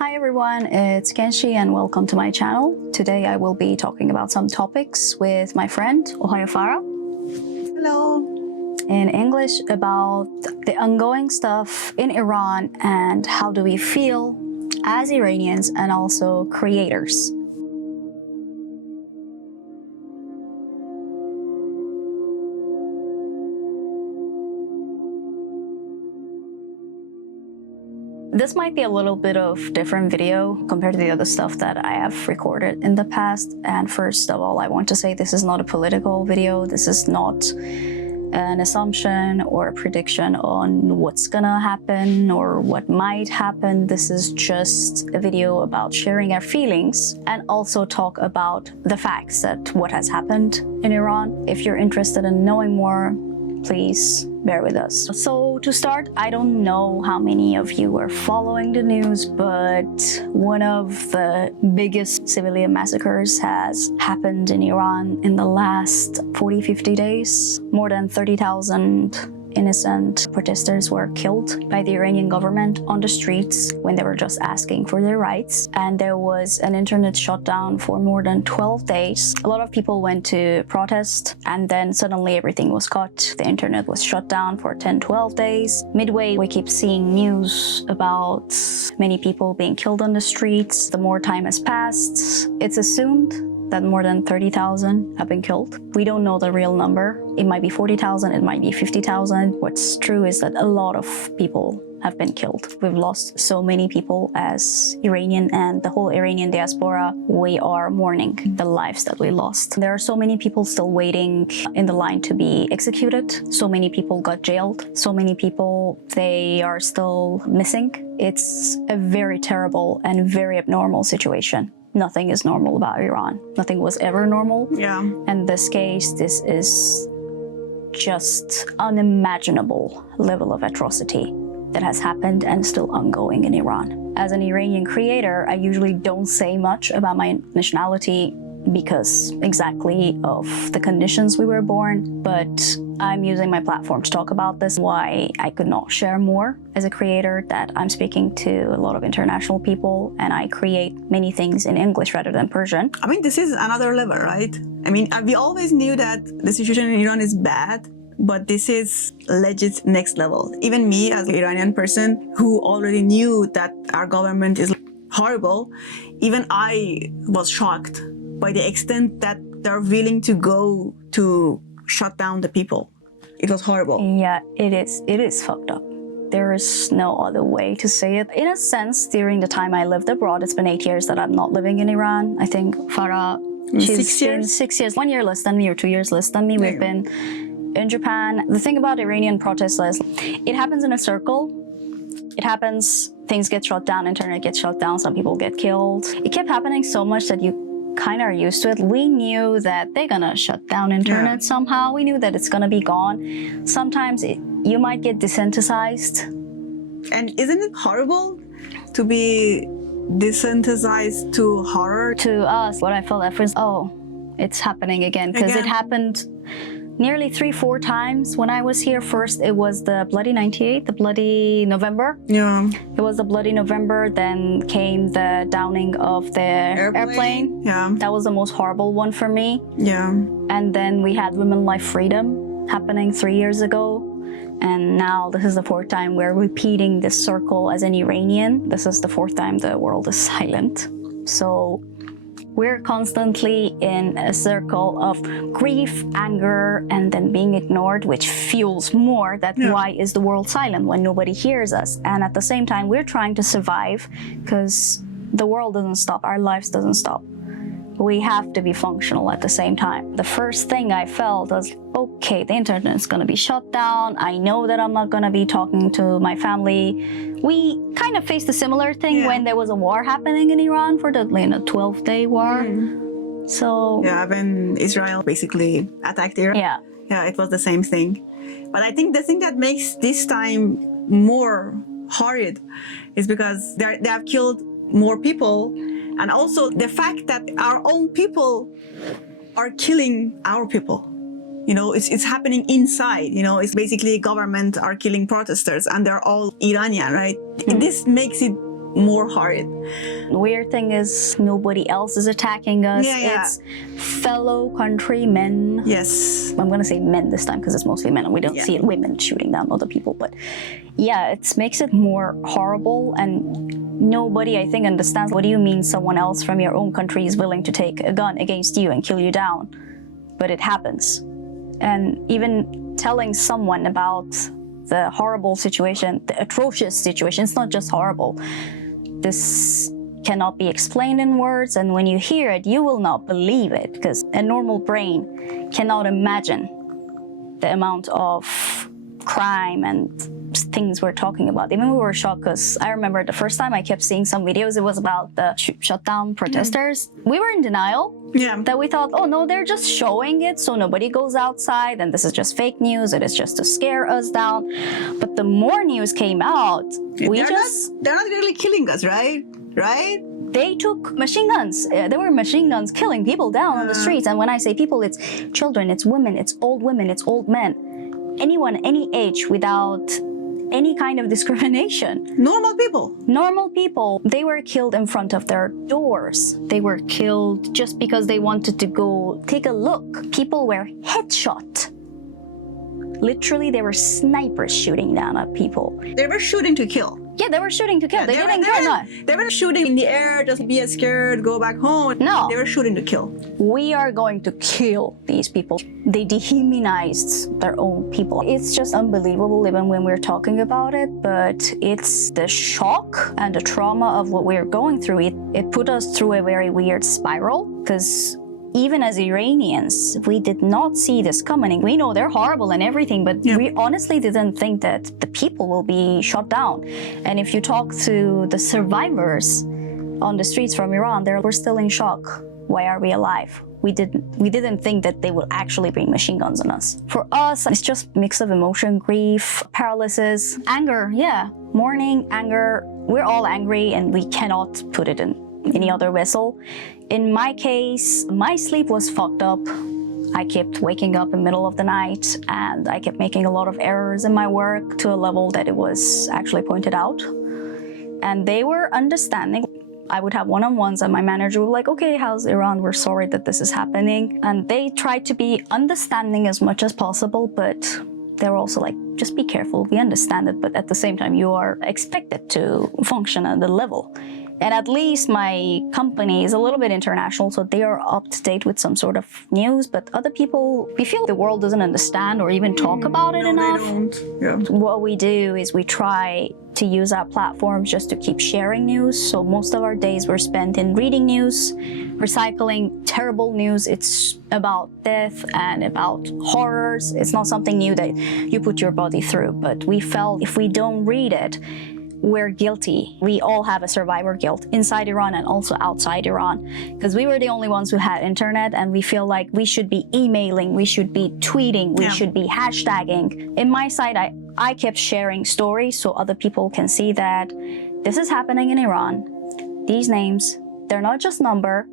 Hi everyone, it's Kenshi and welcome to my channel. Today I will be talking about some topics with my friend Ohio Farah. Hello. In English about the ongoing stuff in Iran and how do we feel as Iranians and also creators. This might be a little bit of different video compared to the other stuff that I have recorded in the past. And first of all, I want to say this is not a political video. This is not an assumption or a prediction on what's gonna happen or what might happen. This is just a video about sharing our feelings and also talk about the facts that what has happened in Iran. If you're interested in knowing more, please bear with us. So to start, I don't know how many of you are following the news, but one of the biggest civilian massacres has happened in Iran in the last 40-50 days. More than 30,000 innocent protesters were killed by the Iranian government on the streets when they were just asking for their rights. And there was an internet shutdown for more than 12 days. A lot of people went to protest and then suddenly everything was cut. The internet was shut down for 10-12 days. Midway, we keep seeing news about many people being killed on the streets. The more time has passed, it's assumed that more than 30,000 have been killed. We don't know the real number. It might be 40,000, it might be 50,000. What's true is that a lot of people have been killed. We've lost so many people as Iranian and the whole Iranian diaspora. We are mourning the lives that we lost. There are so many people still waiting in the line to be executed. So many people got jailed. So many people, they are still missing. It's a very terrible and very abnormal situation. Nothing is normal about Iran. Nothing was ever normal. Yeah. In this case, this is just unimaginable level of atrocity that has happened and still ongoing in Iran. As an Iranian creator, I usually don't say much about my nationality because exactly of the conditions we were born, but I'm using my platform to talk about this, why I could not share more as a creator, that I'm speaking to a lot of international people and I create many things in English rather than Persian. I mean, this is another level, right? I mean, we always knew that the situation in Iran is bad, but this is legit next level. Even me as an Iranian person who already knew that our government is horrible, even I was shocked by the extent that they're willing to go to shut down the people. It was horrible. Yeah, it is fucked up. There is no other way to say it. In a sense, during the time I lived abroad, it's been 8 years that I'm not living in Iran. I think Farah, she's been 6 years, 1 year less than me or 2 years less than me. We've been in Japan. The thing about Iranian protests is it happens in a circle. It happens, things get shut down, internet gets shut down, some people get killed. It kept happening so much that you kind of are used to it. We knew that they're gonna shut down internet somehow. We knew that it's gonna be gone. Sometimes you might get desensitized. And isn't it horrible to be desensitized to horror? To us, what I felt at first, oh, it's happening again. Because it happened nearly 3-4 times when I was here. First, it was the bloody 98, the bloody November. Yeah. It was the bloody November, then came the downing of the airplane. Yeah. That was the most horrible one for me. Yeah. And then we had Women Life Freedom happening 3 years ago. And now this is the 4th time we're repeating this circle as an Iranian. This is the 4th time the world is silent. So we're constantly in a circle of grief, anger, and then being ignored, which fuels more that why is the world silent when nobody hears us? And at the same time, we're trying to survive because the world doesn't stop, our lives doesn't stop. We have to be functional at the same time. The first thing I felt was, okay, the internet is gonna be shut down. I know that I'm not gonna be talking to my family. We kind of faced a similar thing when there was a war happening in Iran for the 12-day war. So yeah, when Israel basically attacked Iran. Yeah, it was the same thing. But I think the thing that makes this time more horrid is because they have killed more people. And also the fact that our own people are killing our people. You know, it's happening inside, you know, it's basically government are killing protesters and they're all Iranian, right? This makes it more hard. Weird thing is nobody else is attacking us. Yeah. It's fellow countrymen. Yes. I'm gonna say men this time because it's mostly men and we don't see women shooting down other people. But yeah, it makes it more horrible, and nobody, I think, understands what do you mean someone else from your own country is willing to take a gun against you and kill you down. But it happens. And even telling someone about the horrible situation, the atrocious situation, it's not just horrible. This cannot be explained in words, and when you hear it, you will not believe it, because a normal brain cannot imagine the amount of crime and things we're talking about. Even we were shocked because I remember the first time I kept seeing some videos, it was about the shutdown protesters. We were in denial. That we thought, oh no, they're just showing it so nobody goes outside and this is just fake news, it is just to scare us down. But the more news came out, they're not really killing us, right? They took machine guns. There were machine guns killing people down on the streets. And when I say people, it's children, it's women, it's old women, it's old men. Anyone, any age, without any kind of discrimination. Normal people. They were killed in front of their doors. They were killed just because they wanted to go take a look. People were headshot. Literally, they were snipers shooting down at people. They were shooting to kill. Yeah, they were shooting to kill. They didn't care. They weren't shooting in the air just to be scared, go back home. No. They were shooting to kill. We are going to kill these people. They dehumanized their own people. It's just unbelievable even when we're talking about it, but it's the shock and the trauma of what we're going through. It put us through a very weird spiral, because even as Iranians, we did not see this coming. We know they're horrible and everything, but we honestly didn't think that the people will be shot down. And if you talk to the survivors on the streets from Iran, we're still in shock. Why are we alive? We didn't think that they would actually bring machine guns on us. For us, it's just a mix of emotion, grief, paralysis, anger, mourning, anger. We're all angry and we cannot put it in any other vessel. In my case, my sleep was fucked up. I kept waking up in the middle of the night and I kept making a lot of errors in my work to a level that it was actually pointed out. And they were understanding. I would have one-on-ones and my manager would be like, okay, how's Iran? We're sorry that this is happening. And they tried to be understanding as much as possible, but they were also like, just be careful, we understand it, but at the same time, you are expected to function at the level. And at least my company is a little bit international, so they are up to date with some sort of news, but other people, we feel the world doesn't understand or even talk about it enough. They don't. What we do is we try to use our platforms just to keep sharing news. So most of our days were spent in reading news, recycling terrible news. It's about death and about horrors. It's not something new that you put your body through, but we felt if we don't read it, we're guilty. We all have a survivor guilt inside Iran and also outside Iran, because we were the only ones who had internet, and we feel like we should be emailing, we should be tweeting, we should be hashtagging. In my side, I kept sharing stories so other people can see that this is happening in Iran. These names, they're not just number,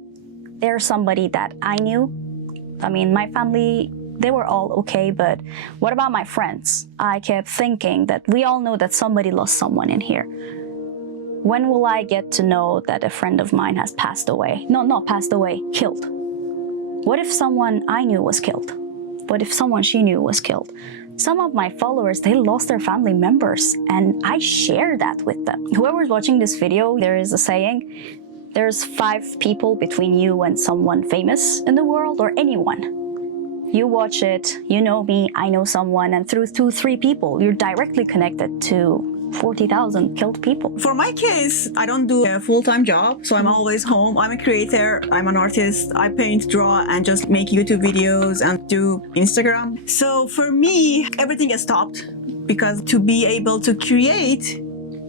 they're somebody that I knew. I mean, my family, they were all okay, but what about my friends? I kept thinking that we all know that somebody lost someone in here. When will I get to know that a friend of mine has passed away? No, not passed away, killed. What if someone I knew was killed? What if someone she knew was killed? Some of my followers, they lost their family members, and I share that with them. Whoever's watching this video, there is a saying, there's 5 people between you and someone famous in the world, or anyone. You watch it, you know me, I know someone, and through 2-3 people, you're directly connected to 40,000 killed people. For my case, I don't do a full-time job, so I'm always home. I'm a creator, I'm an artist. I paint, draw, and just make YouTube videos and do Instagram. So for me, everything has stopped, because to be able to create,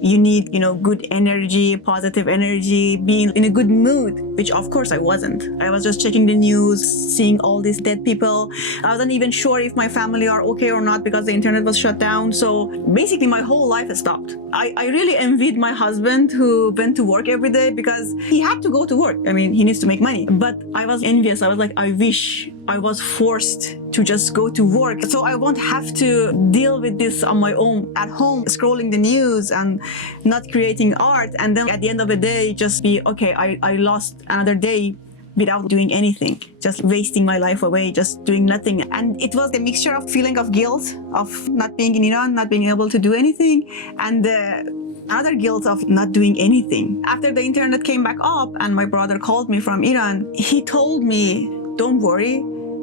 you need, good energy, positive energy, being in a good mood, which of course I wasn't. I was just checking the news, seeing all these dead people. I wasn't even sure if my family are okay or not because the internet was shut down. So basically my whole life has stopped. I really envied my husband who went to work every day because he had to go to work. I mean, he needs to make money. But I was envious. I was like, I wish I was forced to just go to work. So I won't have to deal with this on my own at home, scrolling the news and not creating art. And then at the end of the day, just be, okay, I lost another day without doing anything, just wasting my life away, just doing nothing. And it was a mixture of feeling of guilt of not being in Iran, not being able to do anything, and another guilt of not doing anything. After the internet came back up and my brother called me from Iran, he told me, don't worry,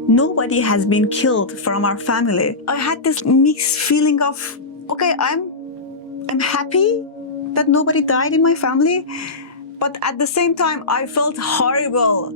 nobody has been killed from our family. I had this mixed feeling of, okay, I'm happy that nobody died in my family, but at the same time, I felt horrible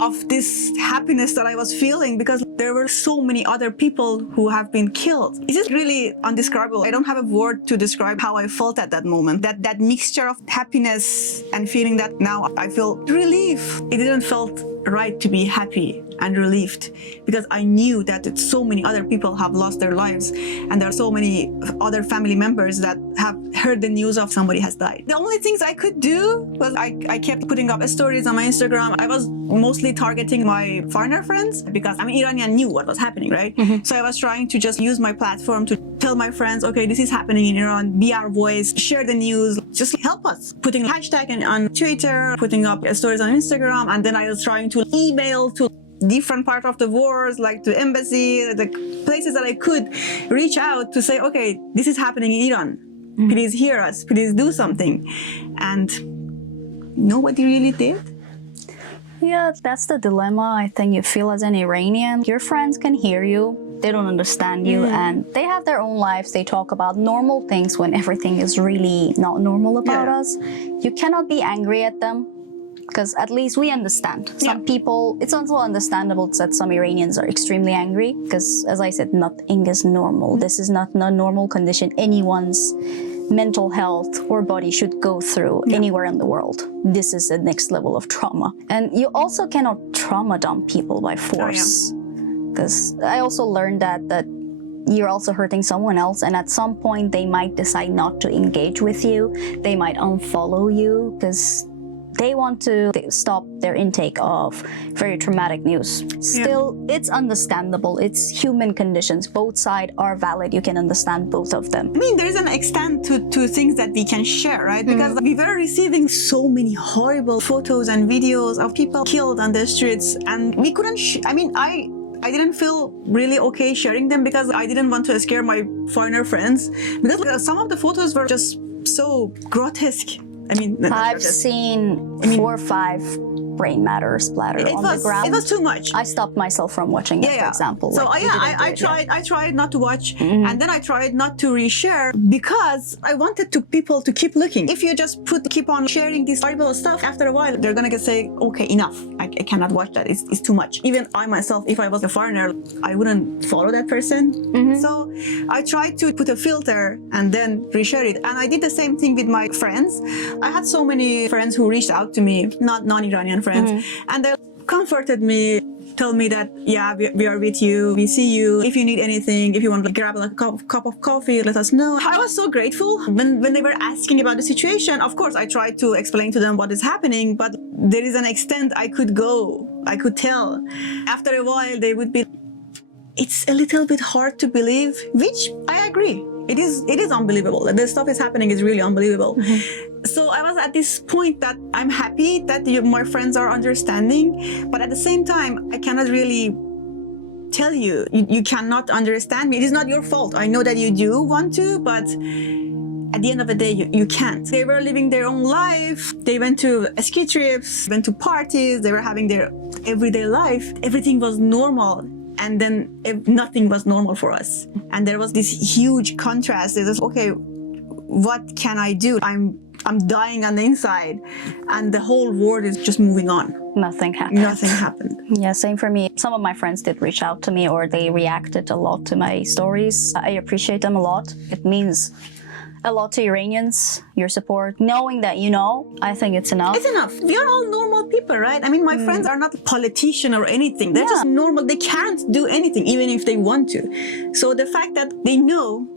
of this happiness that I was feeling because there were so many other people who have been killed. It's just really indescribable. I don't have a word to describe how I felt at that moment. That mixture of happiness and feeling that now I feel relief. It didn't felt right to be happy and relieved because I knew that so many other people have lost their lives and there are so many other family members that have heard the news of somebody has died. The only things I could do was I kept putting up stories on my Instagram. I was mostly targeting my foreigner friends because I'm Iranian, knew what was happening, right? So I was trying to just use my platform to tell my friends, okay, this is happening in Iran, be our voice, share the news, just help us. Putting hashtag on Twitter, putting up stories on Instagram, and then I was trying to email to different part of the world, like to embassy, the places that I could reach out to say, okay, this is happening in Iran. Please hear us, please do something. And nobody really did. Yeah, that's the dilemma I think you feel as an Iranian. Your friends can hear you, they don't understand you, and they have their own lives. They talk about normal things when everything is really not normal about us. You cannot be angry at them because at least we understand. Some people, it's also understandable that some Iranians are extremely angry because, as I said, nothing is normal. This is not a normal condition anyone's mental health or body should go through anywhere in the world. This is the next level of trauma. And you also cannot trauma dump people by force. Because I also learned that you're also hurting someone else, and at some point they might decide not to engage with you. They might unfollow you because they want to stop their intake of very traumatic news. Still, it's understandable. It's human conditions. Both sides are valid. You can understand both of them. I mean, there's an extent to things that we can share, right? Because we were receiving so many horrible photos and videos of people killed on the streets, and we couldn't, I didn't feel really okay sharing them because I didn't want to scare my foreigner friends because some of the photos were just so grotesque. I mean, I've seen 4 or 5 brain matter splatter on the ground. It was too much. I stopped myself from watching that, for example. So I tried not to watch, and then I tried not to reshare because I wanted people to keep looking. If you just keep on sharing this horrible stuff, after a while they're gonna say, okay, enough. I cannot watch that. It's too much. Even I myself, if I was a foreigner, I wouldn't follow that person. So I tried to put a filter and then reshare it. And I did the same thing with my friends. I had so many friends who reached out to me, not non-Iranian friends, and they comforted me, told me that, yeah, we are with you, we see you. If you need anything, if you want to grab a cup of coffee, let us know. I was so grateful. When they were asking about the situation, of course, I tried to explain to them what is happening, but there is an extent I could go, I could tell. After a while, they would be, it's a little bit hard to believe, which I agree. It is unbelievable. The stuff is happening is really unbelievable. So I was at this point that I'm happy that my friends are understanding, but at the same time, I cannot really tell you. You cannot understand me. It is not your fault. I know that you do want to, but at the end of the day, you can't. They were living their own life. They went to ski trips, went to parties. They were having their everyday life. Everything was normal. And then nothing was normal for us. And there was this huge contrast. It was, okay, what can I do? I'm dying on the inside, and the whole world is just moving on. Nothing happened. Nothing happened. Yeah, same for me. Some of my friends did reach out to me, or they reacted a lot to my stories. I appreciate them a lot. It means a lot to Iranians, your support. Knowing that you know, I think it's enough. It's enough. We are all normal people, right? I mean, my friends are not politicians or anything. They're just normal. They can't do anything, even if they want to. So the fact that they know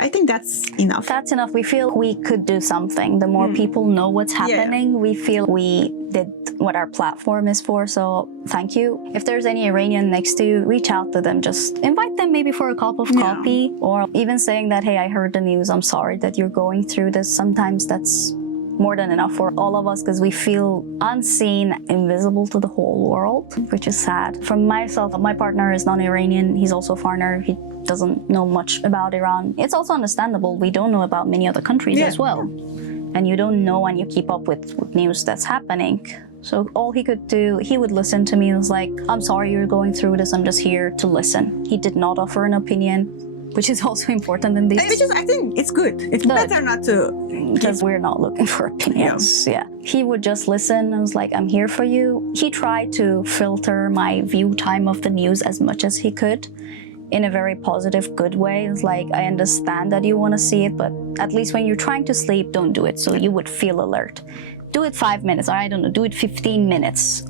I think that's enough. That's enough. We feel we could do something. The more people know what's happening, we feel we did what our platform is for. So thank you. If there's any Iranian next to you, reach out to them. Just invite them maybe for a cup of coffee, or even saying that, hey, I heard the news. I'm sorry that you're going through this. Sometimes that's more than enough for all of us, because we feel unseen, invisible to the whole world, which is sad. For myself, my partner is non-Iranian. He's also a foreigner. He doesn't know much about Iran. It's also understandable. We don't know about many other countries as well. And you don't know when you keep up with news that's happening. So all he could do, he would listen to me and was like, I'm sorry you're going through this. I'm just here to listen. He did not offer an opinion, which is also important in these. Which is, I think it's good. It's better not to. Because we're not looking for opinions. Yeah. He would just listen and was like, I'm here for you. He tried to filter my view time of the news as much as he could in a very positive, good way. It's like, I understand that you want to see it, but at least when you're trying to sleep, don't do it. So you would feel alert. Do it 5 minutes, or I don't know, do it 15 minutes.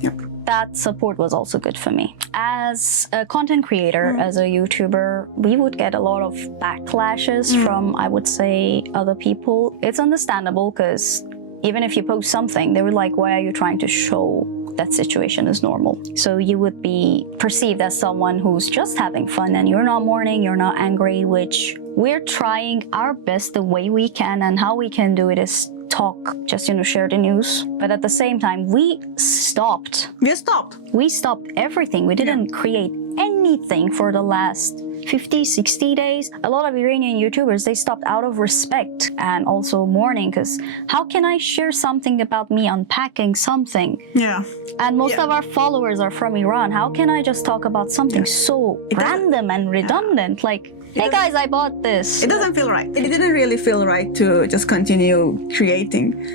That support was also good for me. As a content creator, as a YouTuber, we would get a lot of backlashes from, I would say, other people. It's understandable, because even if you post something, they were like, why are you trying to show that situation is normal? So you would be perceived as someone who's just having fun, and you're not mourning, you're not angry, which we're trying our best the way we can, and how we can do it is talk, just, share the news. But at the same time, we stopped. We stopped everything. We didn't create anything for the last 50, 60 days. A lot of Iranian YouTubers, they stopped out of respect and also mourning, because how can I share something about me unpacking something? And most of our followers are from Iran. How can I just talk about something so random and redundant? Like, hey guys, I bought this. It doesn't feel right. It didn't really feel right to just continue creating.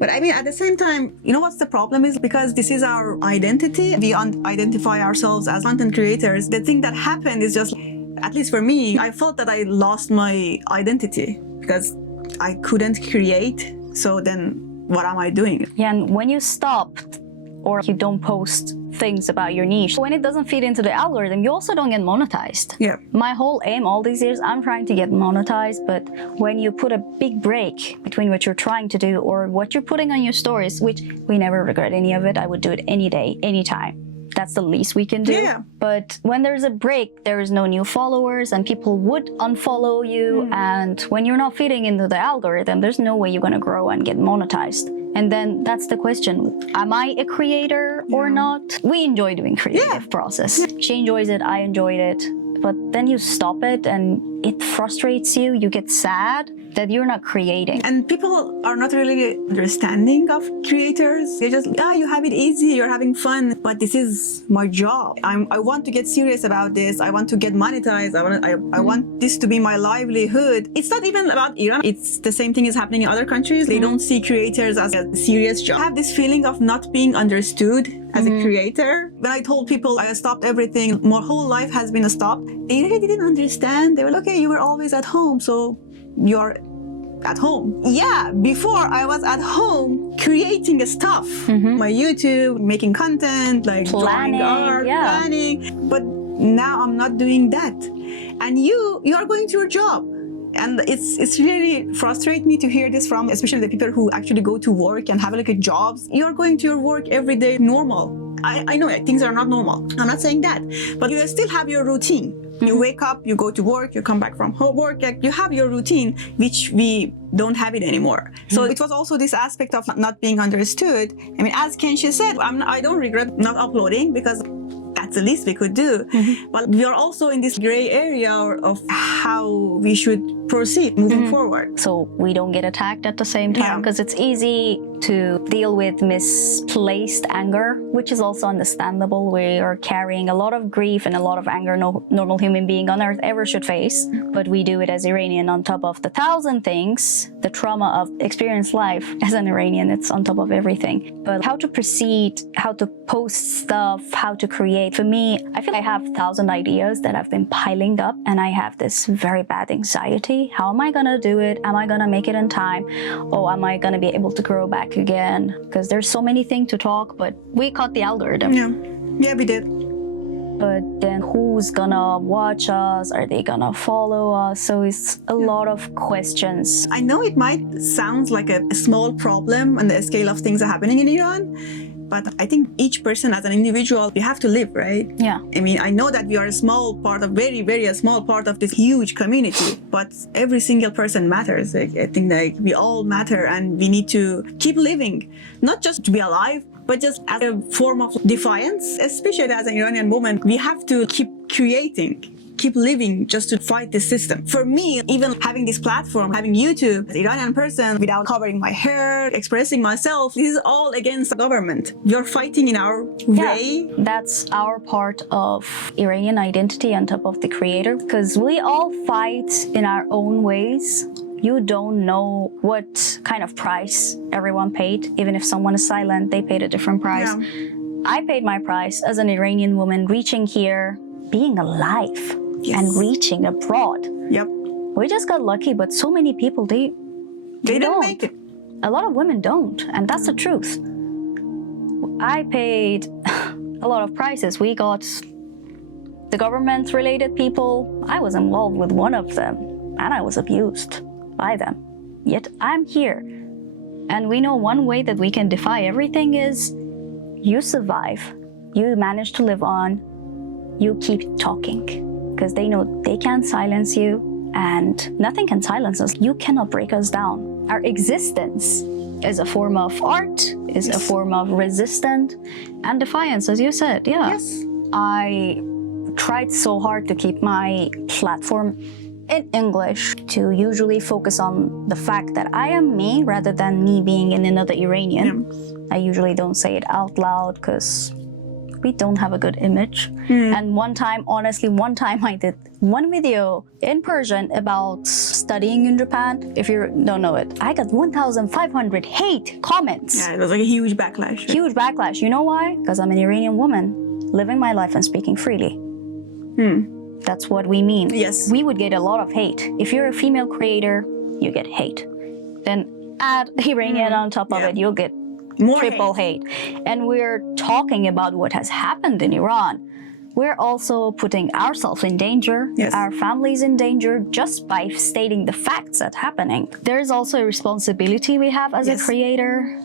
But I mean, at the same time, what's the problem is, because this is our identity. We identify ourselves as content creators. The thing that happened is just, at least for me, I felt that I lost my identity because I couldn't create. So then what am I doing? And when you stopped, or you don't post things about your niche, when it doesn't fit into the algorithm, you also don't get monetized. My whole aim all these years, I'm trying to get monetized, but when you put a big break between what you're trying to do or what you're putting on your stories, which we never regret any of it, I would do it any day, anytime. That's the least we can do. But when there's a break, there is no new followers, and people would unfollow you. And when you're not fitting into the algorithm, there's no way you're going to grow and get monetized. And then that's the question. Am I a creator or not? We enjoy doing creative process. She enjoys it, I enjoyed it. But then you stop it and it frustrates you. You get sad that you're not creating. And people are not really understanding of creators. They just, you have it easy, you're having fun. But this is my job. I want to get serious about this. I want to get monetized. I want this to be my livelihood. It's not even about Iran. It's the same thing is happening in other countries. They don't see creators as a serious job. I have this feeling of not being understood as a creator. When I told people I stopped everything, my whole life has been stopped, they really didn't understand. They were like, okay, you were always at home, so you're at home. Before I was at home creating stuff. My YouTube, making content, like planning, drawing art, planning. But now I'm not doing that. And you are going to your job. And it's really frustrates me to hear this from, especially the people who actually go to work and have like a jobs. You're going to your work every day normal. I know things are not normal. I'm not saying that. But you still have your routine. You wake up, you go to work, you come back from work, you have your routine, which we don't have it anymore. So it was also this aspect of not being understood. I mean, as Kenshi said, I don't regret not uploading, because that's the least we could do. But we are also in this gray area of how we should proceed moving forward. So we don't get attacked at the same time, because it's easy to deal with misplaced anger, which is also understandable. We are carrying a lot of grief and a lot of anger no normal human being on earth ever should face, but we do it as Iranian on top of the 1,000 things, the trauma of experienced life. As an Iranian, it's on top of everything. But how to proceed, how to post stuff, how to create. For me, I feel I have 1,000 ideas that have been piling up, and I have this very bad anxiety. How am I gonna do it? Am I gonna make it in time? Or am I gonna be able to grow back again? Because there's so many things to talk, but we caught the algorithm. Yeah, we did. But then who who's gonna watch us? Are they gonna follow us? So it's a lot of questions. I know it might sound like a small problem on the scale of things that are happening in Iran, but I think each person as an individual, we have to live, right? Yeah. I mean, I know that we are a small part of, very a small part of this huge community, but every single person matters. Like, I think that we all matter and we need to keep living, not just to be alive, but just as a form of defiance. Especially as an Iranian woman, we have to keep creating, keep living just to fight the system. For me, even having this platform, having YouTube, as an Iranian person, without covering my hair, expressing myself, this is all against the government. You're fighting in our way. That's our part of Iranian identity on top of the creator, because we all fight in our own ways. You don't know what kind of price everyone paid. Even if someone is silent, they paid a different price. Yeah. I paid my price as an Iranian woman reaching here, being alive. Yes. And reaching abroad. Yep. We just got lucky, but so many people, they don't don't make it. A lot of women don't, and that's the truth. I paid a lot of prices. We got the government-related people. I was involved with one of them, and I was abused by them. Yet I'm here. And we know one way that we can defy everything is you survive, you manage to live on, you keep talking. Because they know they can't silence you and nothing can silence us. You cannot break us down. Our existence is a form of art, is a form of resistance and defiance, as you said. Yeah. Yes. I tried so hard to keep my platform in English to usually focus on the fact that I am me rather than me being in another Iranian. Yeah. I usually don't say it out loud because we don't have a good image. And one time I did one video in Persian about studying in Japan. If you don't know it, I got 1,500 hate comments. Yeah, it was like a huge backlash. Huge backlash. You know why? Because I'm an Iranian woman living my life and speaking freely. That's what we mean. Yes. We would get a lot of hate. If you're a female creator, you get hate. Then add Iranian on top of it, you'll get more triple hate. And we're talking about what has happened in Iran. We're also putting ourselves in danger, our families in danger, just by stating the facts that's happening. There's also a responsibility we have as a creator.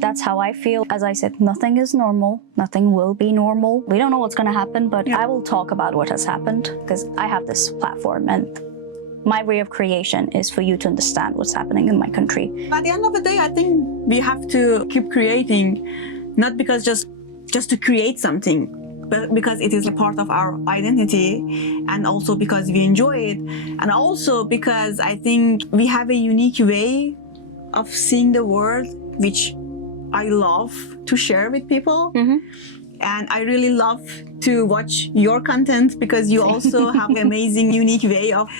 That's how I feel. As I said, nothing is normal. Nothing will be normal. We don't know what's going to happen, but I will talk about what has happened because I have this platform and my way of creation is for you to understand what's happening in my country. At the end of the day, I think we have to keep creating, not because just to create something, but because it is a part of our identity, and also because we enjoy it, and also because I think we have a unique way of seeing the world, which I love to share with people. And I really love to watch your content because you also have an amazing, unique way of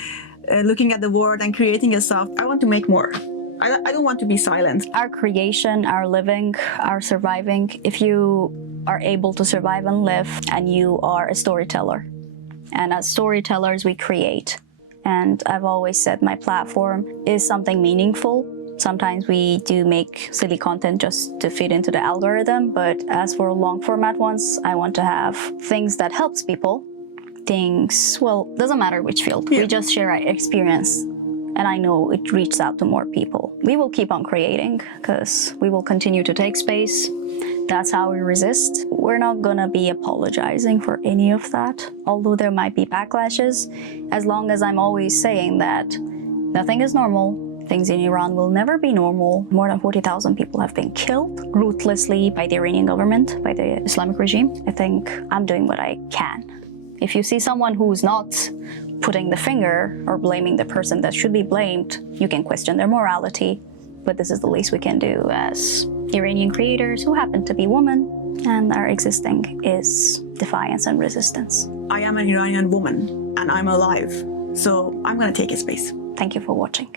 looking at the world and creating yourself. I want to make more. I don't want to be silent. Our creation, our living, our surviving, if you are able to survive and live and you are a storyteller. And as storytellers, we create. And I've always said my platform is something meaningful. Sometimes we do make silly content just to fit into the algorithm, but as for long format ones, I want to have things that helps people. Things, well, doesn't matter which field. We just share our experience. And I know it reaches out to more people. We will keep on creating because we will continue to take space. That's how we resist. We're not gonna be apologizing for any of that, although there might be backlashes, as long as I'm always saying that nothing is normal. Things in Iran will never be normal. More than 40,000 people have been killed ruthlessly by the Iranian government, by the Islamic regime. I think I'm doing what I can. If you see someone who's not putting the finger or blaming the person that should be blamed, you can question their morality. But this is the least we can do as Iranian creators who happen to be women, and our existing is defiance and resistance. I am an Iranian woman and I'm alive, so I'm gonna take a space. Thank you for watching.